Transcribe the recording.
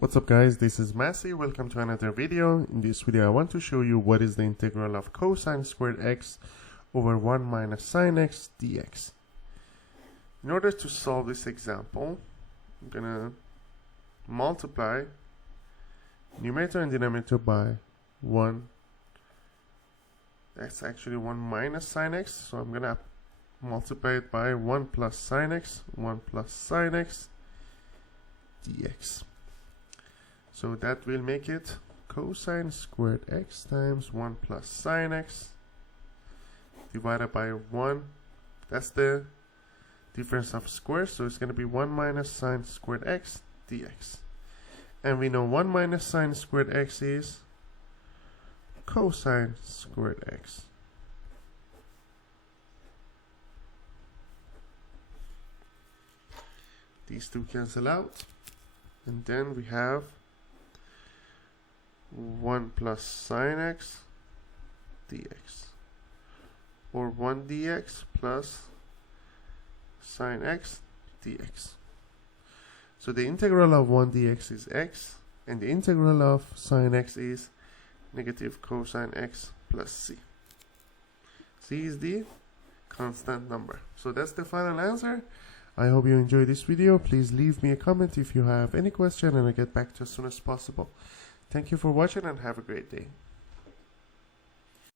What's up guys, this is Massey. Welcome to another video. In this video I want to show you what is the integral of cosine squared x over 1 minus sine x dx. In order to solve this example, I'm gonna multiply numerator and denominator by 1. That's actually 1 minus sine x, so I'm gonna multiply it by 1 plus sine x, 1 plus sine x dx. So that will make it cosine squared x times 1 plus sine x divided by 1. That's the difference of squares, so it's going to be 1 minus sine squared x dx. And we know 1 minus sine squared x is cosine squared x. These two cancel out, and then we have 1 plus sine x dx, or 1 dx plus sine x dx. So the integral of 1 dx is x, and the integral of sine x is negative cosine x plus c. C is the constant number. So that's the final answer. I hope you enjoyed this video. Please leave me a comment if you have any question, and I'll get back to you as soon as possible. Thank you for watching and have a great day.